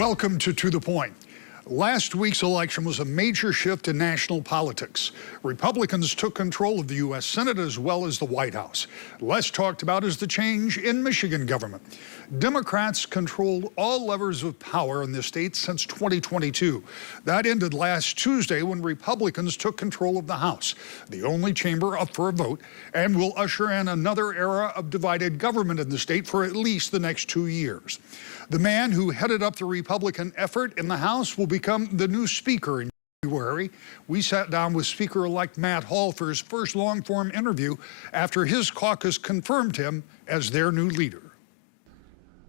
Welcome to the Point. Last week's election was a major shift in national politics. Republicans took control of the U.S. Senate as well as the White House. Less talked about is the change in Michigan government. Democrats controlled all levers of power in the state since 2022. That ended last Tuesday when Republicans took control of the House, the only chamber up for a vote, and will usher in another era of divided government in the state for at least the next 2 years. The man who headed up the Republican effort in the House will become the new Speaker in February. We sat down with Speaker-elect Matt Hall for his first long-form interview after his caucus confirmed him as their new leader.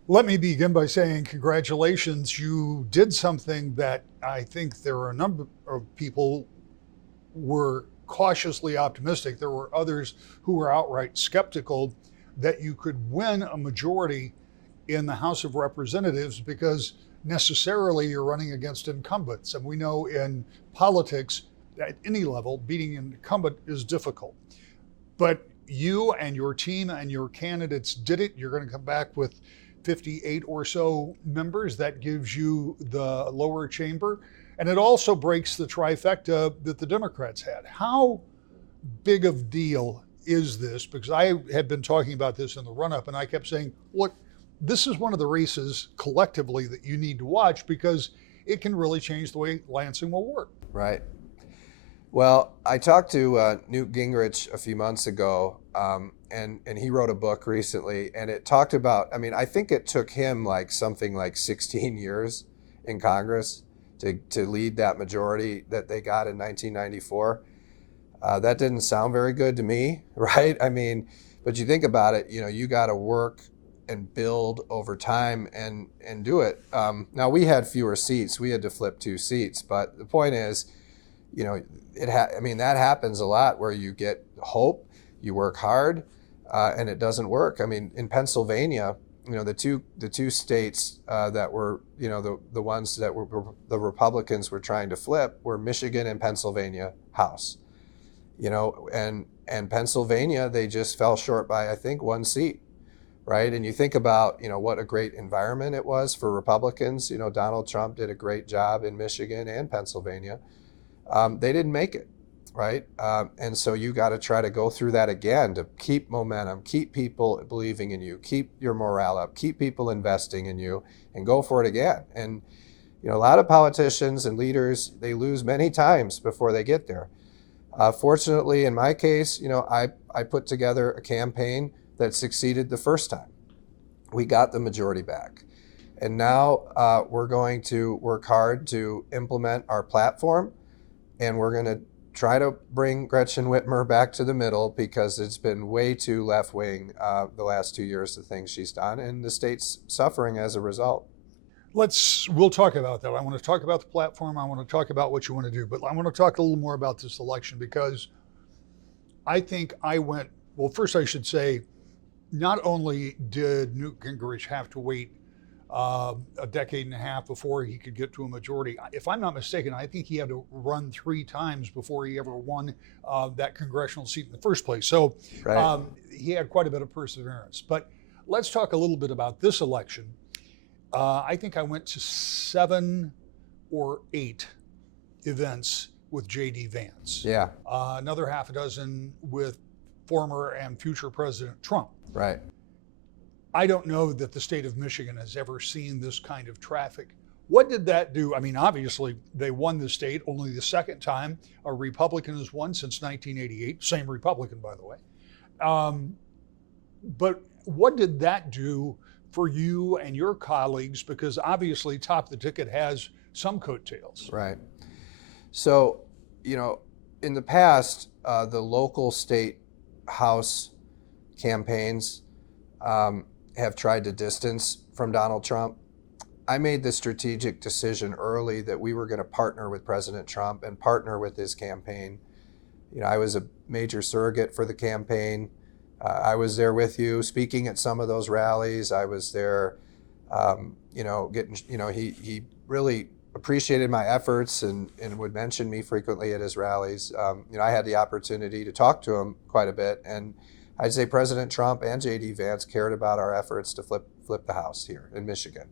Let me begin by saying congratulations. You did something that I think there are a number of people were cautiously optimistic. There were others who were outright skeptical that you could win a majority in the House of Representatives because necessarily you're running against incumbents. And we know in politics at any level, beating an incumbent is difficult. But you and your team and your candidates did it. You're going to come back with 58 or so members. That gives you the lower chamber. And it also breaks the trifecta that the Democrats had. How big of a deal is this? Because I had been talking about this in the run-up and I kept saying, look, this is one of the races collectively that you need to watch because it can really change the way Lansing will work. Right. Well, I talked to Newt Gingrich a few months ago, and he wrote a book recently, and it talked about, I think it took him something like 16 years in Congress to lead that majority that they got in 1994. That didn't sound very good to me, right? But you think about it, you got to work and build over time and do it. Now we had fewer seats. We had to flip 2 seats. But the point is, that happens a lot where you get hope, you work hard, and it doesn't work. In Pennsylvania, the two states that were, the ones that were the Republicans were trying to flip were Michigan and Pennsylvania House. And Pennsylvania, they just fell short by, I think, 1 seat. Right. And you think about, what a great environment it was for Republicans. Donald Trump did a great job in Michigan and Pennsylvania. They didn't make it. Right. And so you got to try to go through that again to keep momentum, keep people believing in you, keep your morale up, keep people investing in you and go for it again. And, a lot of politicians and leaders, they lose many times before they get there. Fortunately, in my case, I put together a campaign that succeeded the first time. We got the majority back. And now we're going to work hard to implement our platform, and we're going to try to bring Gretchen Whitmer back to the middle because it's been way too left-wing the last 2 years, the things she's done, and the state's suffering as a result. We'll talk about that. I want to talk about the platform. I want to talk about what you want to do, but I want to talk a little more about this election because I think first I should say, not only did Newt Gingrich have to wait a decade and a half before he could get to a majority, if I'm not mistaken, I think he had to run 3 times before he ever won that congressional seat in the first place. So right. He had quite a bit of perseverance. But let's talk a little bit about this election. I think I went to 7 or 8 events with J.D. Vance. Yeah. Another half a dozen with former and future President Trump. Right. I don't know that the state of Michigan has ever seen this kind of traffic. What did that do? Obviously, they won the state only the second time a Republican has won since 1988. Same Republican, by the way. But what did that do for you and your colleagues? Because obviously, Top the Ticket has some coattails. Right. So, in the past, the local state House campaigns have tried to distance from Donald Trump. I made the strategic decision early that we were going to partner with President Trump and partner with his campaign. I was a major surrogate for the campaign. I was there with you speaking at some of those rallies. I was there, he really appreciated my efforts and would mention me frequently at his rallies. I had the opportunity to talk to him quite a bit, and I'd say President Trump and J.D. Vance cared about our efforts to flip the House here in Michigan.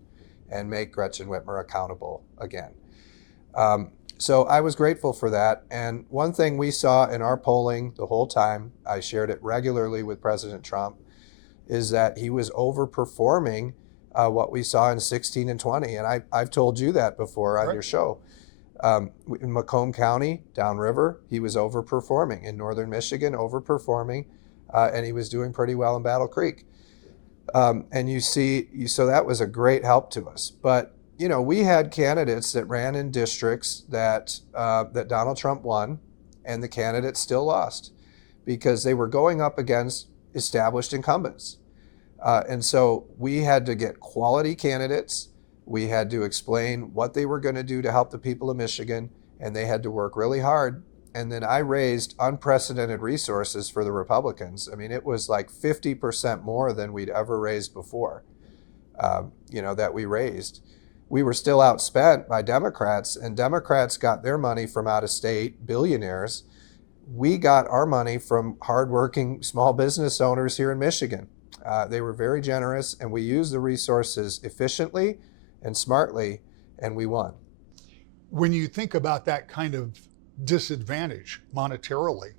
and make Gretchen Whitmer accountable again. So I was grateful for that. And one thing we saw in our polling the whole time, I shared it regularly with President Trump, is that he was overperforming what we saw in 16 and 20. And I've told you that before on your show. In Macomb County, downriver, he was overperforming. In northern Michigan, overperforming. And he was doing pretty well in Battle Creek. And so that was a great help to us. But we had candidates that ran in districts that Donald Trump won, and the candidates still lost because they were going up against established incumbents. And so we had to get quality candidates. We had to explain what they were going to do to help the people of Michigan, and they had to work really hard. And then I raised unprecedented resources for the Republicans. I mean, it was like 50% more than we'd ever raised before, that we raised. We were still outspent by Democrats, and Democrats got their money from out of state billionaires. We got our money from hardworking small business owners here in Michigan. They were very generous, and we used the resources efficiently and smartly, and we won. When you think about that kind of disadvantage monetarily,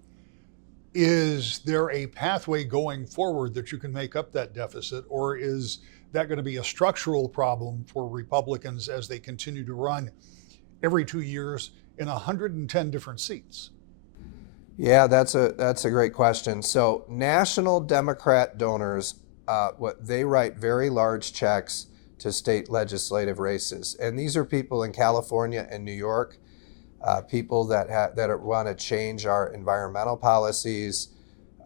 is there a pathway going forward that you can make up that deficit, or is that going to be a structural problem for Republicans as they continue to run every 2 years in 110 different seats? Yeah, that's a great question. So national Democrat donors, they write very large checks to state legislative races, and these are people in California and New York, people that want to change our environmental policies,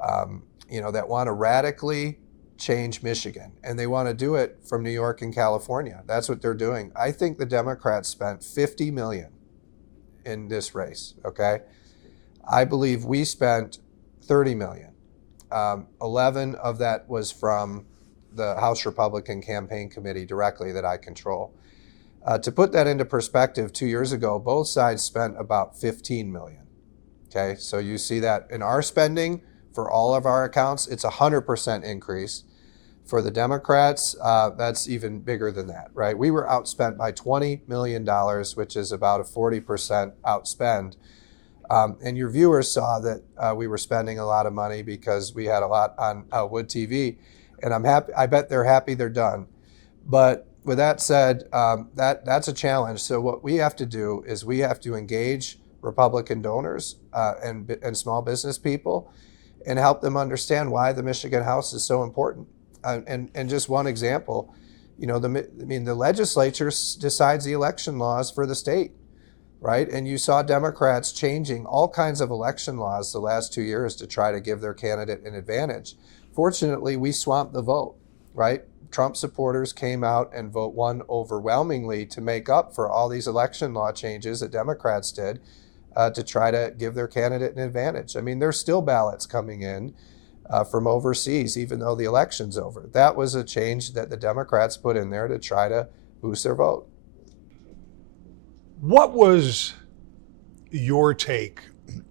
that want to radically change Michigan, and they want to do it from New York and California. That's what they're doing. I think the Democrats spent $50 million in this race. Okay, I believe we spent $30 million. 11 of that was from the House Republican Campaign Committee directly that I control. To put that into perspective, 2 years ago, both sides spent about $15 million. Okay, so you see that in our spending for all of our accounts, it's a 100% increase. For the Democrats, that's even bigger than that, right? We were outspent by $20 million, which is about a 40% outspend. And your viewers saw that we were spending a lot of money because we had a lot on Wood TV, and I'm happy. I bet they're happy they're done. But with that said, that's a challenge. So what we have to do is we have to engage Republican donors and small business people and help them understand why the Michigan House is so important. And just one example, the legislature decides the election laws for the state, right? And you saw Democrats changing all kinds of election laws the last 2 years to try to give their candidate an advantage. Fortunately, we swamped the vote, right? Trump supporters came out and won overwhelmingly to make up for all these election law changes that Democrats did to try to give their candidate an advantage. I mean, there's still ballots coming in from overseas, even though the election's over. That was a change that the Democrats put in there to try to boost their vote. What was your take?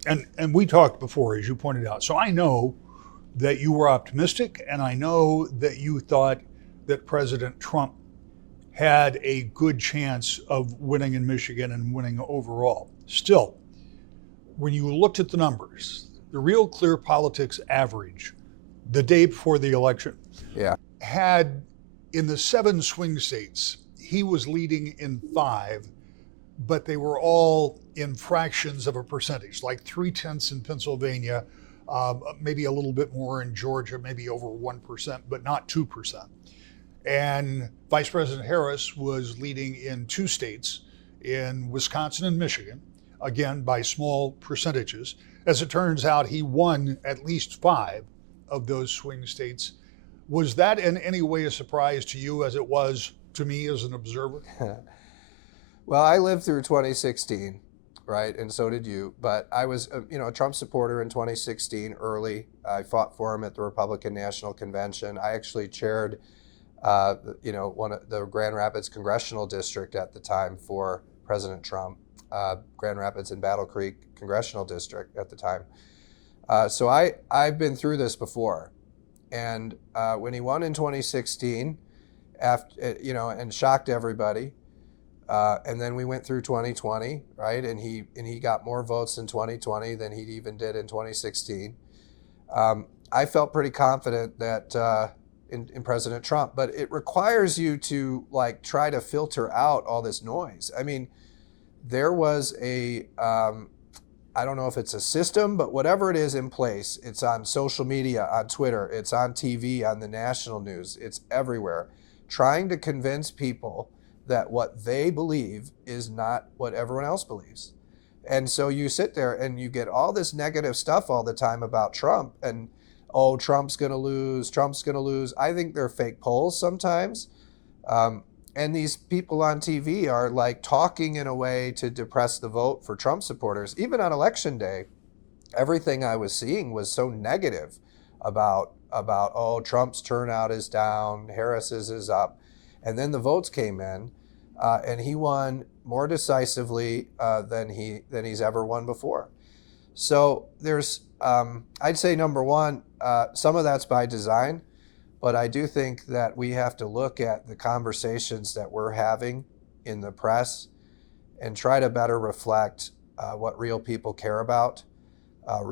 And we talked before, as you pointed out. So I know that you were optimistic, and I know that you thought that President Trump had a good chance of winning in Michigan and winning overall. Still, when you looked at the numbers, the Real Clear Politics average the day before the election had, in the 7 swing states, he was leading in 5, but they were all in fractions of a percentage, like 0.3 in Pennsylvania, maybe a little bit more in Georgia, maybe over 1%, but not 2%. And Vice President Harris was leading in 2 states, in Wisconsin and Michigan, again by small percentages. As it turns out, he won at least 5 of those swing states. Was that in any way a surprise to you, as it was to me as an observer? Well, I lived through 2016, right? And so did you. But I was, a Trump supporter in 2016 early. I fought for him at the Republican National Convention. I actually chaired, one of the Grand Rapids Congressional District at the time for President Trump, Grand Rapids and Battle Creek Congressional District at the time. So I've been through this before. And when he won in 2016, after, and shocked everybody. And then we went through 2020, right? And he got more votes in 2020 than he even did in 2016. I felt pretty confident that in President Trump, but it requires you to like try to filter out all this noise. I mean, there was I don't know if it's a system, but whatever it is in place, it's on social media, on Twitter, it's on TV, on the national news, it's everywhere, trying to convince people that what they believe is not what everyone else believes. And so you sit there and you get all this negative stuff all the time about Trump and, oh, Trump's going to lose, Trump's going to lose. I think they're fake polls sometimes. And these people on TV are like talking in a way to depress the vote for Trump supporters. Even on election day, everything I was seeing was so negative about oh, Trump's turnout is down, Harris's is up. And then the votes came in, and he won more decisively than he's ever won before. So there's, I'd say number one, some of that's by design, but I do think that we have to look at the conversations that we're having in the press and try to better reflect what real people care about. I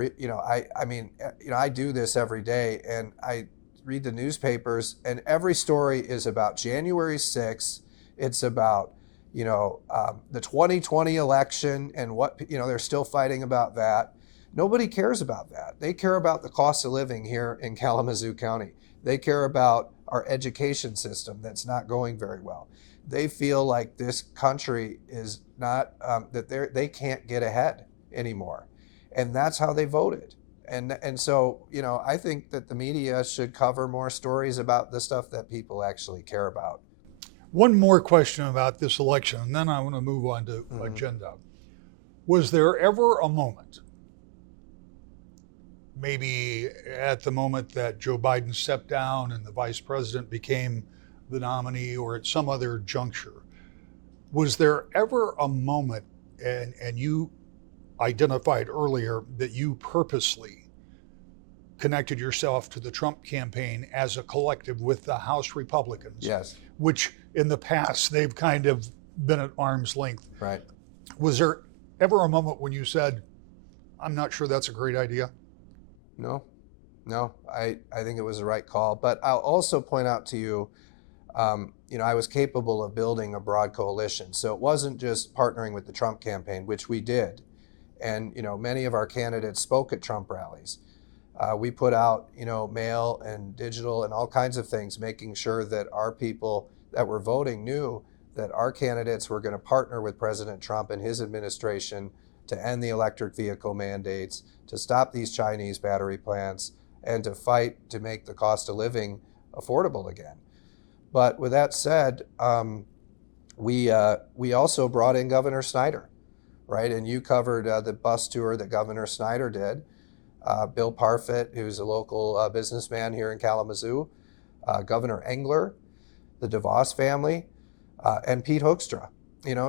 do this every day, and I read the newspapers, and every story is about January 6th. It's about, the 2020 election and what, they're still fighting about that. Nobody cares about that. They care about the cost of living here in Kalamazoo County. They care about our education system that's not going very well. They feel like this country is not, that they can't get ahead anymore. And that's how they voted. And so, I think that the media should cover more stories about the stuff that people actually care about. One more question about this election, and then I want to move on to agenda. Was there ever a moment, maybe at the moment that Joe Biden stepped down and the vice president became the nominee, or at some other juncture, was there ever a moment, and you identified earlier that you purposely connected yourself to the Trump campaign as a collective with the House Republicans? Yes. Which in the past they've kind of been at arm's length. Right. Was there ever a moment when you said, I'm not sure that's a great idea? No, I think it was the right call. But I'll also point out to you, I was capable of building a broad coalition. So it wasn't just partnering with the Trump campaign, which we did. And, many of our candidates spoke at Trump rallies. We put out, mail and digital and all kinds of things, making sure that our people that were voting knew that our candidates were going to partner with President Trump and his administration to end the electric vehicle mandates, to stop these Chinese battery plants, and to fight to make the cost of living affordable again. But with that said, we also brought in Governor Snyder, right? And you covered the bus tour that Governor Snyder did. Bill Parfit, who's a local businessman here in Kalamazoo, Governor Engler, the DeVos family, and Pete Hoekstra.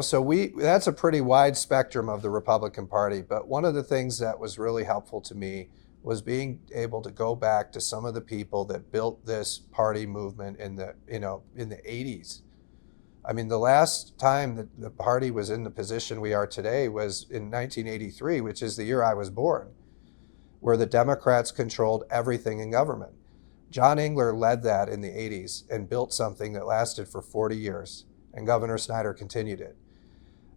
So that's a pretty wide spectrum of the Republican Party. But one of the things that was really helpful to me was being able to go back to some of the people that built this party movement in the 80s. I mean, the last time that the party was in the position we are today was in 1983, which is the year I was born, where the Democrats controlled everything in government. John Engler led that in the 80s and built something that lasted for 40 years, and Governor Snyder continued it.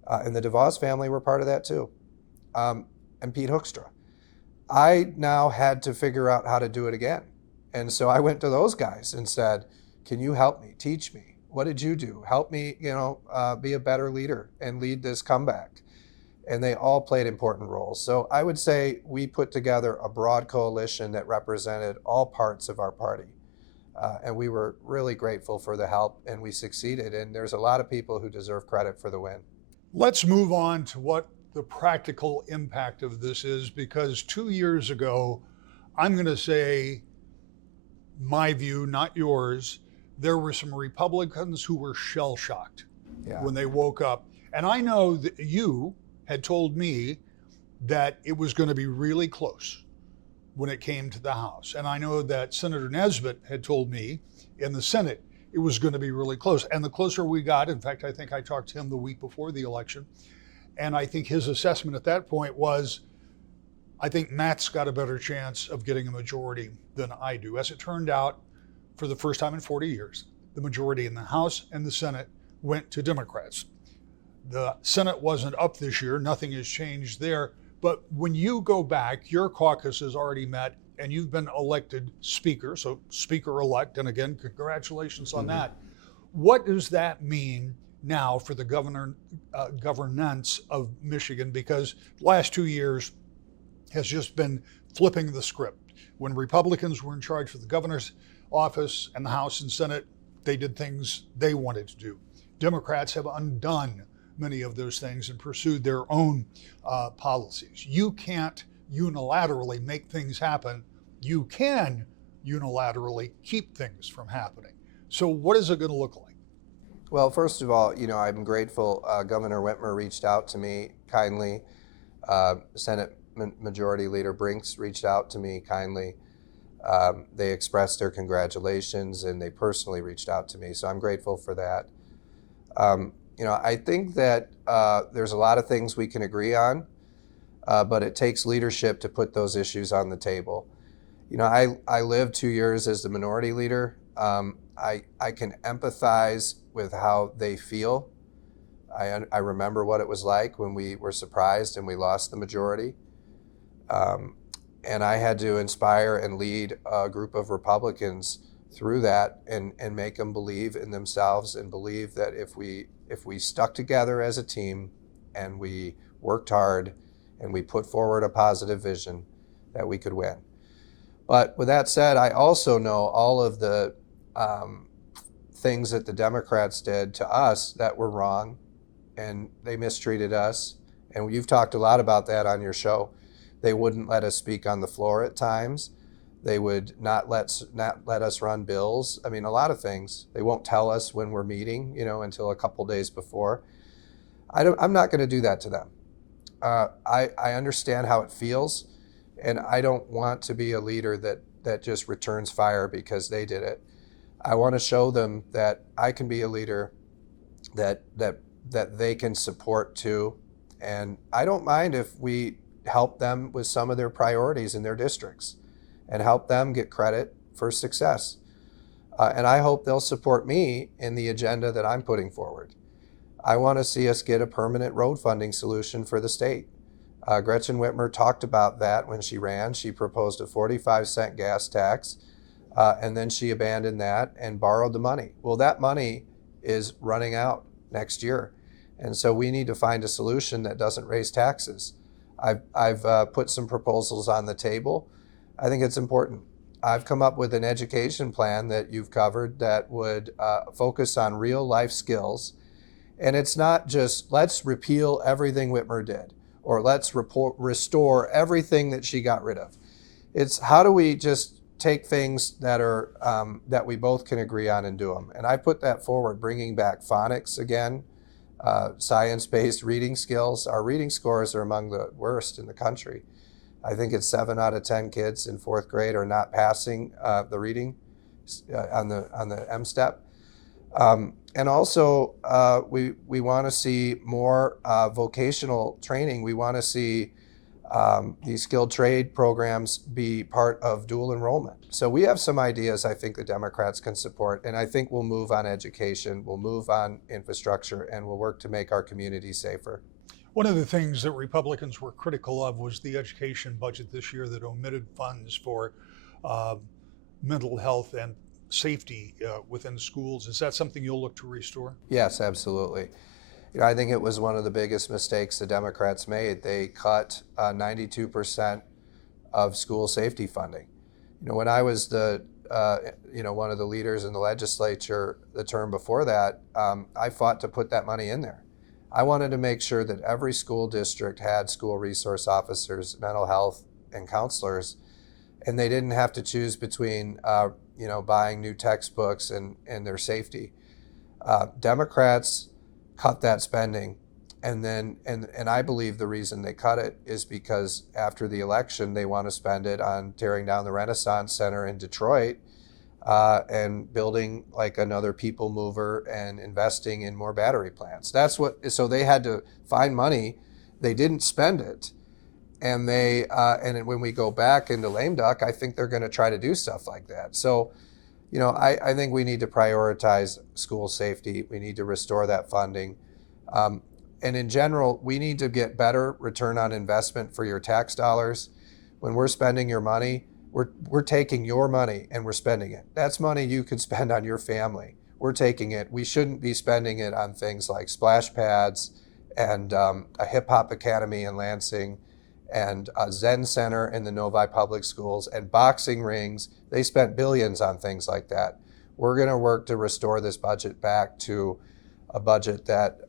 And the DeVos family were part of that too, and Pete Hoekstra. I now had to figure out how to do it again. And so I went to those guys and said, can you help me, teach me? What did you do? Help me, be a better leader and lead this comeback. And they all played important roles. So I would say we put together a broad coalition that represented all parts of our party. And we were really grateful for the help, and we succeeded. And there's a lot of people who deserve credit for the win. Let's move on to what the practical impact of this is, because 2 years ago, I'm going to say my view, not yours, there were some Republicans who were shell-shocked when they woke up. And I know that you had told me that it was going to be really close when it came to the House. And I know that Senator Nesbitt had told me in the Senate it was going to be really close. And the closer we got, in fact, I think I talked to him the week before the election, and I think his assessment at that point was, I think Matt's got a better chance of getting a majority than I do. As it turned out, for the first time in 40 years, the majority in the House and the Senate went to Democrats. The Senate wasn't up this year, nothing has changed there. But when you go back, your caucus has already met and you've been elected speaker, so speaker-elect, and again, congratulations on that. What does that mean now for the governance of Michigan? Because the last 2 years has just been flipping the script. When Republicans were in charge of the governor's office and the House and Senate, they did things they wanted to do. Democrats have undone many of those things and pursued their own policies. You can't unilaterally make things happen. You can unilaterally keep things from happening. So what is it going to look like? Well, first of all, I'm grateful Governor Whitmer reached out to me kindly. Senate Majority Leader Brinks reached out to me kindly. They expressed their congratulations and they personally reached out to me. So I'm grateful for that. I think that there's a lot of things we can agree on, but it takes leadership to put those issues on the table. I lived 2 years as the minority leader. I can empathize with how they feel. I remember what it was like when we were surprised and we lost the majority. And I had to inspire and lead a group of Republicans through that and make them believe in themselves and believe that if we stuck together as a team and we worked hard and we put forward a positive vision, that we could win. But with that said, I also know all of the things that the Democrats did to us that were wrong, and they mistreated us. And you've talked a lot about that on your show. They wouldn't let us speak on the floor at times. They would not let us run bills. I mean, a lot of things. They won't tell us when we're meeting, until a couple days before. I'm not going to do that to them. I understand how it feels, and I don't want to be a leader that just returns fire because they did it. I want to show them that I can be a leader that they can support too. And I don't mind if we help them with some of their priorities in their districts and help them get credit for success. And I hope they'll support me in the agenda that I'm putting forward. I want to see us get a permanent road funding solution for the state. Gretchen Whitmer talked about that when she ran. She proposed a 45-cent gas tax, and then she abandoned that and borrowed the money. Well, that money is running out next year. And so we need to find a solution that doesn't raise taxes. I've put some proposals on the table. I think it's important. I've come up with an education plan that you've covered that would focus on real life skills. And it's not just let's repeal everything Whitmer did or let's restore everything that she got rid of. It's how do we just take things that are that we both can agree on and do them. And I put that forward, bringing back phonics again, science-based reading skills. Our reading scores are among the worst in the country. I think it's 7 out of 10 kids in 4th grade are not passing the reading on the M-STEP. And also, we want to see more vocational training. We want to see these skilled trade programs be part of dual enrollment. So we have some ideas I think the Democrats can support, and I think we'll move on education, we'll move on infrastructure, and we'll work to make our communities safer. One of the things that Republicans were critical of was the education budget this year that omitted funds for mental health and safety within schools. Is that something you'll look to restore? Yes, absolutely. I think it was one of the biggest mistakes the Democrats made. They cut 92% of school safety funding. When I was one of the leaders in the legislature the term before that, I fought to put that money in there. I wanted to make sure that every school district had school resource officers, mental health, and counselors, and they didn't have to choose between buying new textbooks and their safety. Democrats cut that spending, and I believe the reason they cut it is because after the election they want to spend it on tearing down the Renaissance Center in Detroit, and building like another people mover and investing in more battery plants. That's what. So they had to find money. They didn't spend it, and when we go back into lame duck, I think they're going to try to do stuff like that. So, I think we need to prioritize school safety. We need to restore that funding. And in general, we need to get better return on investment for your tax dollars. When we're spending your money, we're taking your money and we're spending it. That's money you could spend on your family. We're taking it. We shouldn't be spending it on things like splash pads and a hip hop academy in Lansing and a Zen Center in the Novi Public Schools and boxing rings. They spent billions on things like that. We're going to work to restore this budget back to a budget that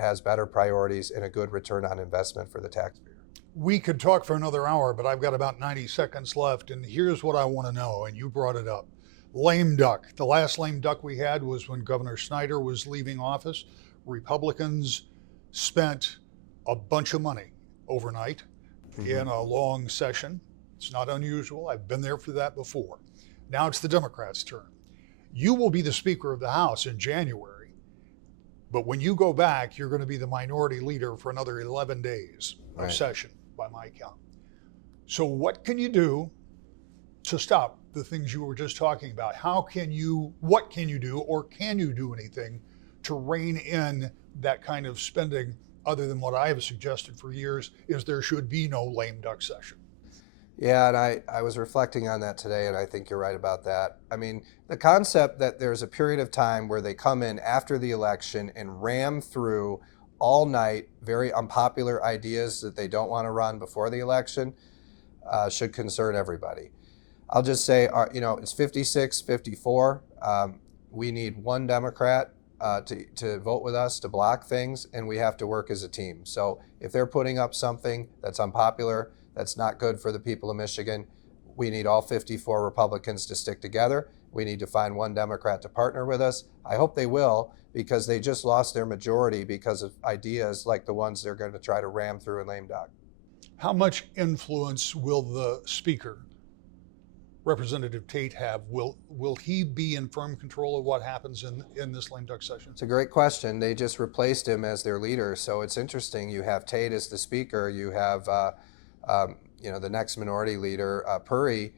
has better priorities and a good return on investment for the taxpayer. We could talk for another hour, but I've got about 90 seconds left, and here's what I want to know, and you brought it up. Lame duck. The last lame duck we had was when Governor Snyder was leaving office. Republicans spent a bunch of money overnight in a long session. It's not unusual. I've been there for that before. Now it's the Democrats' turn. You will be the Speaker of the House in January, but when you go back, you're going to be the minority leader for another 11 days of session, by my count. So what can you do to stop the things you were just talking about? What can you do, or can you do anything to rein in that kind of spending, other than what I have suggested for years, is there should be no lame duck session? Yeah, and I was reflecting on that today, and I think you're right about that. I mean, the concept that there's a period of time where they come in after the election and ram through all night very unpopular ideas that they don't want to run before the election should concern everybody. I'll just say, it's 56-54. We need one Democrat to vote with us to block things, and we have to work as a team. So if they're putting up something that's unpopular, that's not good for the people of Michigan, we need all 54 Republicans to stick together. We need to find one Democrat to partner with us. I hope they will, because they just lost their majority because of ideas like the ones they're going to try to ram through in lame duck. How much influence will the Speaker, Representative Tate, have? Will he be in firm control of what happens in this lame duck session? It's a great question. They just replaced him as their leader, so it's interesting. You have Tate as the Speaker. You have the next minority leader, Puri.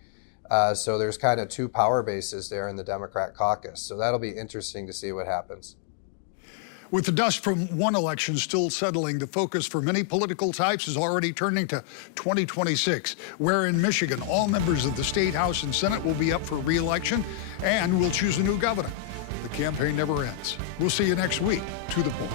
So there's kind of two power bases there in the Democrat caucus. So that'll be interesting to see what happens. With the dust from one election still settling, the focus for many political types is already turning to 2026, where in Michigan, all members of the State House and Senate will be up for re-election and will choose a new governor. The campaign never ends. We'll see you next week. To the point.